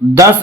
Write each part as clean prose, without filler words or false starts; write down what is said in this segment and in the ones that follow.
10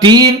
3,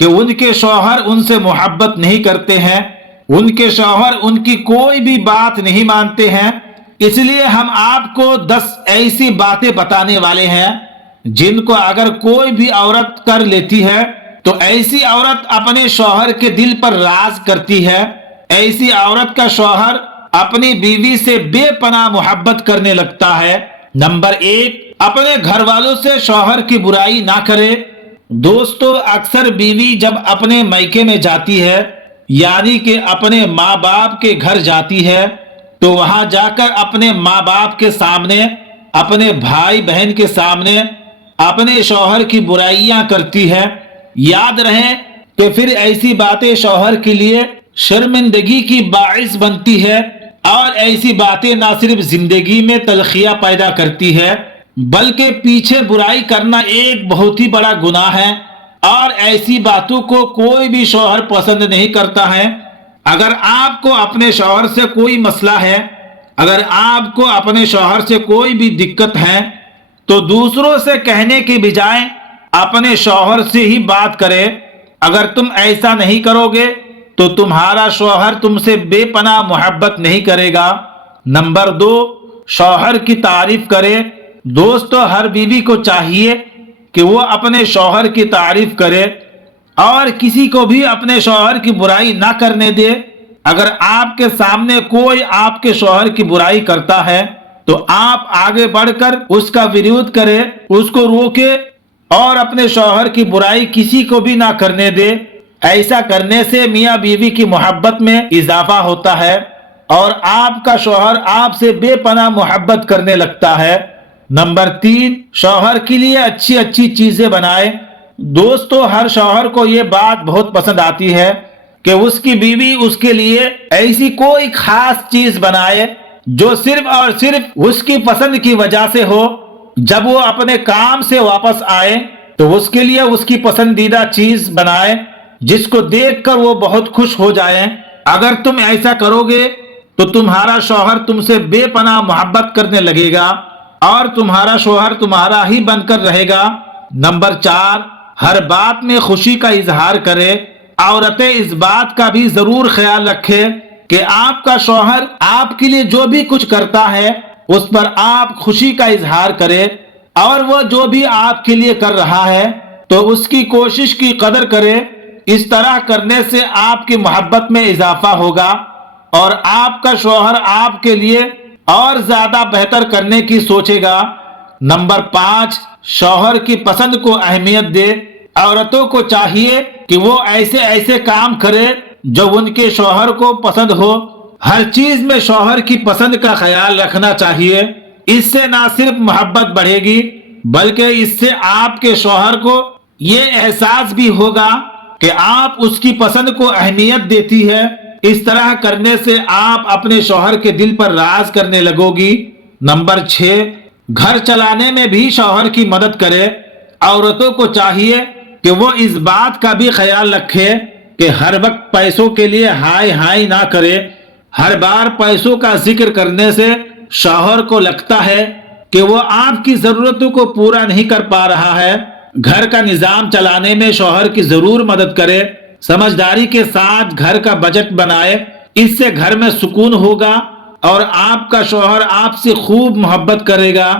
کہ ان کے شوہر ان سے محبت نہیں کرتے ہیں، ان کے شوہر ان کی کوئی بھی بات نہیں مانتے ہیں، اس لیے ہم آپ کو 10 ایسی باتیں بتانے والے ہیں جن کو اگر کوئی بھی عورت کر لیتی ہے تو ایسی عورت اپنے شوہر کے دل پر راز کرتی ہے، ایسی عورت کا شوہر اپنی بیوی سے بے پناہ محبت کرنے لگتا ہے۔ نمبر 1، اپنے گھر والوں سے شوہر کی برائی نہ کرے۔ دوستو، اکثر بیوی جب اپنے میکے میں جاتی ہے، یعنی کہ اپنے ماں باپ کے گھر جاتی ہے، تو وہاں جا کر اپنے ماں باپ کے سامنے، اپنے بھائی بہن کے سامنے اپنے شوہر کی برائیاں کرتی ہے۔ یاد رہے کہ پھر ایسی باتیں شوہر کے لیے شرمندگی کی باعث بنتی ہے، اور ایسی باتیں نہ صرف زندگی میں تلخیاں پیدا کرتی ہے بلکہ پیچھے برائی کرنا ایک بہت ہی بڑا گناہ ہے، اور ایسی باتوں کو کوئی بھی شوہر پسند نہیں کرتا ہے۔ اگر آپ کو اپنے شوہر سے کوئی مسئلہ ہے، اگر آپ کو اپنے شوہر سے کوئی بھی دقت ہے تو دوسروں سے کہنے کے بجائے اپنے شوہر سے ہی بات کرے۔ اگر تم ایسا نہیں کرو گے تو تمہارا شوہر تم سے بے پناہ محبت نہیں کرے گا۔ نمبر 2، شوہر کی تعریف کرے۔ دوستو، ہر بیوی کو چاہیے کہ وہ اپنے شوہر کی تعریف کرے اور کسی کو بھی اپنے شوہر کی برائی نہ کرنے دے۔ اگر آپ کے سامنے کوئی آپ کے شوہر کی برائی کرتا ہے تو آپ آگے بڑھ کر اس کا وروਧ کرے، اس کو روکے اور اپنے شوہر کی برائی کسی کو بھی نہ کرنے دے۔ ایسا کرنے سے میاں بیوی کی محبت میں اضافہ ہوتا ہے اور آپ کا شوہر آپ سے بے پناہ محبت کرنے لگتا ہے۔ نمبر 3، شوہر کے لیے اچھی اچھی چیزیں بنائے۔ دوستو، ہر شوہر کو یہ بات بہت پسند آتی ہے کہ اس کی بیوی اس کے لیے ایسی کوئی خاص چیز بنائے جو صرف اور صرف اس کی پسند کی وجہ سے ہو۔ جب وہ اپنے کام سے واپس آئے تو اس کے لیے اس کی پسندیدہ چیز بنائے جس کو دیکھ کر وہ بہت خوش ہو جائیں۔ اگر تم ایسا کرو گے تو تمہارا شوہر تم سے بے پناہ محبت کرنے لگے گا اور تمہارا شوہر تمہارا ہی بن کر رہے گا۔ نمبر 4، ہر بات میں خوشی کا اظہار کرے۔ عورتیں اس بات کا بھی ضرور خیال رکھے کہ آپ کا شوہر آپ کے لیے جو بھی کچھ کرتا ہے اس پر آپ خوشی کا اظہار کرے، اور وہ جو بھی آپ کے لیے کر رہا ہے تو اس کی کوشش کی قدر کرے۔ اس طرح کرنے سے آپ کی محبت میں اضافہ ہوگا اور آپ کا شوہر آپ کے لیے اور زیادہ بہتر کرنے کی سوچے گا۔ نمبر 5، شوہر کی پسند کو اہمیت دے۔ عورتوں کو چاہیے کہ وہ ایسے ایسے کام کرے جو ان کے شوہر کو پسند ہو۔ ہر چیز میں شوہر کی پسند کا خیال رکھنا چاہیے۔ اس سے نہ صرف محبت بڑھے گی بلکہ اس سے آپ کے شوہر کو یہ احساس بھی ہوگا کہ آپ اس کی پسند کو اہمیت دیتی ہے۔ اس طرح کرنے سے آپ اپنے شوہر کے دل پر راز کرنے لگو گی۔ نمبر 6، گھر چلانے میں بھی شوہر کی مدد کرے۔ عورتوں کو چاہیے کہ وہ اس بات کا بھی خیال رکھے کہ ہر وقت پیسوں کے لیے ہائے ہائے نہ کرے۔ ہر بار پیسوں کا ذکر کرنے سے شوہر کو لگتا ہے کہ وہ آپ کی ضرورتوں کو پورا نہیں کر پا رہا ہے۔ گھر کا نظام چلانے میں شوہر کی ضرور مدد کرے۔ سمجھداری کے ساتھ گھر کا بجٹ بنائے، اس سے گھر میں سکون ہوگا اور آپ کا شوہر آپ سے خوب محبت کرے گا۔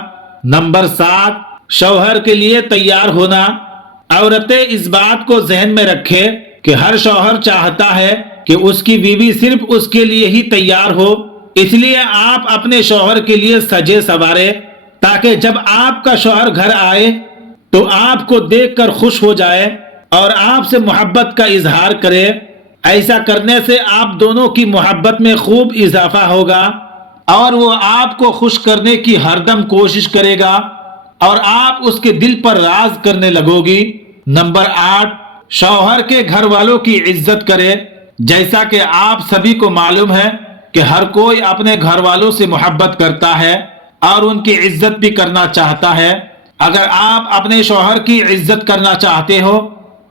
نمبر 7، شوہر کے لیے تیار ہونا۔ عورتیں اس بات کو ذہن میں رکھے کہ ہر شوہر چاہتا ہے کہ اس کی بیوی صرف اس کے لیے ہی تیار ہو، اس لیے آپ اپنے شوہر کے لیے سجے سنوارے تاکہ جب آپ کا شوہر گھر آئے تو آپ کو دیکھ کر خوش ہو جائے اور آپ سے محبت کا اظہار کرے۔ ایسا کرنے سے آپ دونوں کی محبت میں خوب اضافہ ہوگا اور وہ آپ کو خوش کرنے کی ہر دم کوشش کرے گا اور آپ اس کے دل پر راز کرنے لگو گی۔ نمبر 8، شوہر کے گھر والوں کی عزت کرے۔ جیسا کہ آپ سبھی کو معلوم ہے کہ ہر کوئی اپنے گھر والوں سے محبت کرتا ہے اور ان کی عزت بھی کرنا چاہتا ہے۔ اگر آپ اپنے شوہر کی عزت کرنا چاہتے ہو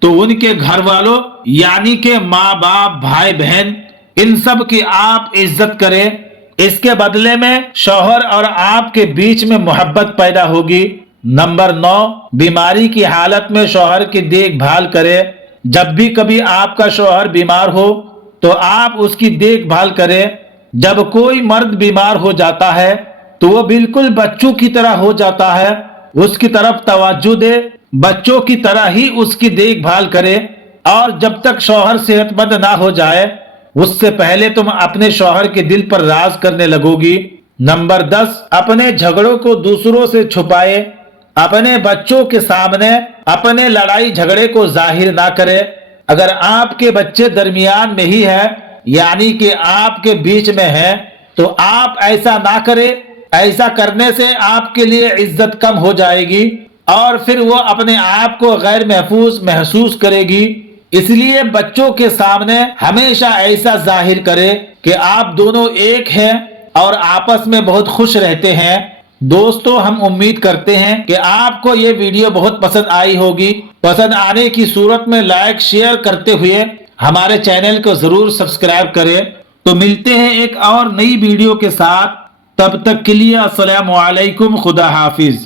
تو ان کے گھر والوں یعنی کہ ماں باپ، بھائی بہن، ان سب کی آپ عزت کریں۔ اس کے بدلے میں شوہر اور آپ کے بیچ میں محبت پیدا ہوگی۔ نمبر 9، بیماری کی حالت میں شوہر کی دیکھ بھال کرے۔ جب بھی کبھی آپ کا شوہر بیمار ہو تو آپ اس کی دیکھ بھال کریں۔ جب کوئی مرد بیمار ہو جاتا ہے تو وہ بالکل بچوں کی طرح ہو جاتا ہے، اس کی طرف توجہ دے، بچوں کی طرح ہی اس کی دیکھ بھال کرے، اور جب تک شوہر صحت مند نہ ہو جائے اس سے پہلے تم اپنے شوہر کے دل پر راز کرنے لگو گی۔ نمبر 10، اپنے جھگڑوں کو دوسروں سے چھپائے، اپنے بچوں کے سامنے اپنے لڑائی جھگڑے کو ظاہر نہ کرے۔ اگر آپ کے بچے درمیان میں ہی ہے، یعنی کہ آپ کے بیچ میں ہے، تو آپ ایسا نہ کرے۔ ایسا کرنے سے آپ کے لیے عزت کم ہو جائے گی اور پھر وہ اپنے آپ کو غیر محفوظ محسوس کرے گی۔ اس لیے بچوں کے سامنے ہمیشہ ایسا ظاہر کرے کہ آپ دونوں ایک ہیں اور آپس میں بہت خوش رہتے ہیں۔ دوستو، ہم امید کرتے ہیں کہ آپ کو یہ ویڈیو بہت پسند آئی ہوگی۔ پسند آنے کی صورت میں لائک شیئر کرتے ہوئے ہمارے چینل کو ضرور سبسکرائب کریں۔ تو ملتے ہیں ایک اور نئی ویڈیو کے ساتھ، تب تک کے لیے السلام علیکم، خدا حافظ۔